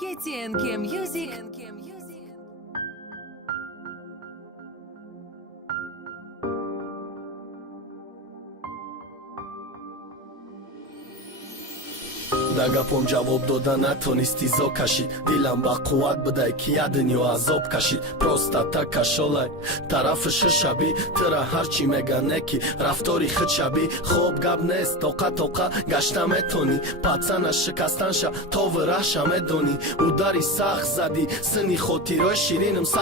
KTNK Music. دگپم جواب دادن نتونستی زو کشید دیلم با قوت بده که یادنیو عذاب کشید پروستاتا کشولای طرفش شبی ترا هرچی میگنه کی رفتاری خود شبی خوب گب نیست توقع گشتم اتونی پацана شکستنشا تو ورشم دونی удاری سخت زدی سنی خاطرای شیرینم 100%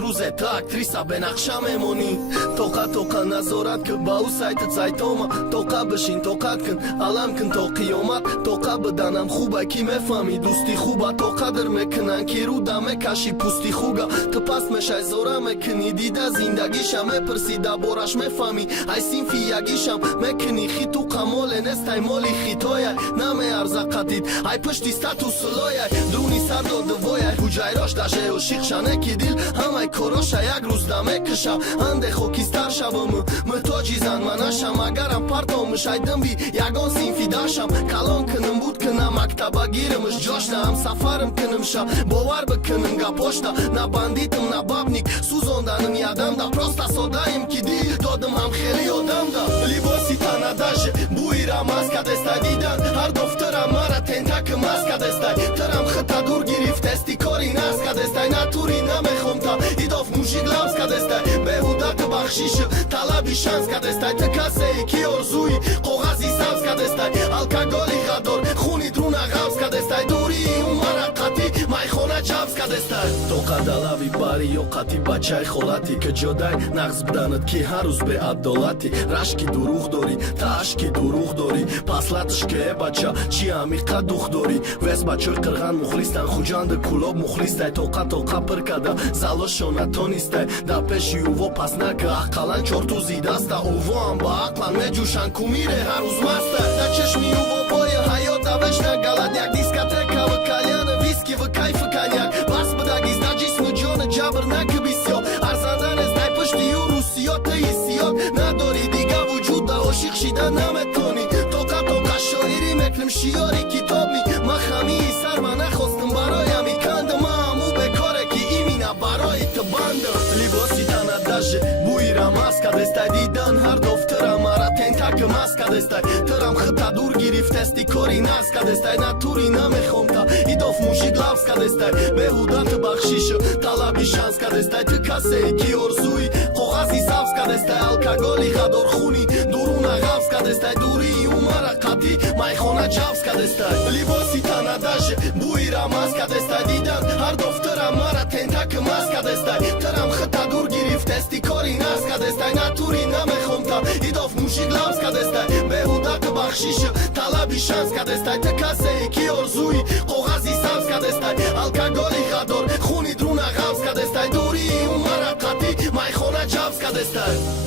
روز تو اکتریسا بنقشم امونی توقع نظارت که با او سایت سایتوما توقع بشین توقع کن علم کن تو قیامت توقع بدنم خوبه کی میفهمی دوستی خوبه تو قدر میکنن که رو دمه کشی پوستی خوگه تو پس میشه زوره میکنی دیده زندگیشم میپرسیده بارش میفهمی ای سینفی یگیشم میکنی خی تو قمال نست ای مالی خیتای نمی ارزه قدید ای پشتی ستاتوس لای درونی سر دادوای بوجایراش دشه و شیخ شنه کی دیل همه کاراش یک روز دمه کشم انده خوکیستر شبم متاجی زن منشم اگرم پرتام میشایدم بی یگان سینفی داشم کلان کنم بود کنم مکتبا گیرمش جاش نه هم سفرم کنم شا باور بکنم گپاشتا نه باندیتم نه بابنیک سوزاندنم یادم دا پروستا سادایم کی دی دادم هم خیلی آدم دا لیباسی تناداشه بوی را ماسکا دستا دیدن هر دفترم مرا تنتک ماسکا دستا ترم خطا دور گرفت استی کاری ناسکا دستا ناتوری نمیخوام تا ایداف موشیگ لامسکا دستا بهودت بخشیش طلبی شانس کا دستا تکاسه کی ارزوی قوغازی سامس کا دستا الکاگولی غدار خونی درون غمس کا دستا دوری عمر قطی مای خونه جابس کا دستا تو قدلاوی باری یو قطی بچای خلاتی که جدای نغز بدنت کی هر روز به عدالتی رشکی دروغ داری تاشکی دروغ داری پاسلاتش که بچا چی عمیقا دوخ داری وس بچای قرغان مخلیستن خوجاند کلوب مخلیسтай توقع پرکدا залошо натонистай да пеши уво пас нака ақалан чорту зидааста уво ам ба ақлан меҷӯшан кумире ҳаррӯз маста да чешми уво бои ҳаёт давешна галад як дискотека в кальяна виски в кайфи коньяк бас бадагиз да ҷисму ҷони ҷабр наки бисёр арзанданест дай пуштию русиёт ҳиссиёт надори дига вуҷуда ошиқ шида наметонӣ тоқа шоирӣ мекунем шиёри китобни махамии сарма нахостам бароями канда мааму бекоре ки имина барои ту банда либоси танадаже буира маска дестай дидан ҳар дофтара мара тентака маска дестай тарам хита дур гирифтести кори наска дестай натури намехом та идоф мушик лавска дестай беҳудат бахшишу талаби шанска дестай ту касее ки орзуи қоғази савска дестай алкоголи ғадорхуни дуруна ғавска дестай дурии умара қати майхона ҷавска дестай либоси танадаже буира маска дестай дидан ҳар дофтара мара тентака маска дестай тарам хита дур гирифтести кори наска дестай натури намехом та идоф мушик лавска дестай беҳудат бахшишу талаби шанска дестай ту касее ки орзуи қоғази савска дестай алкоголи ғадор хуни друна ғавска дестай дурии умара қати майхона ҷавска дестай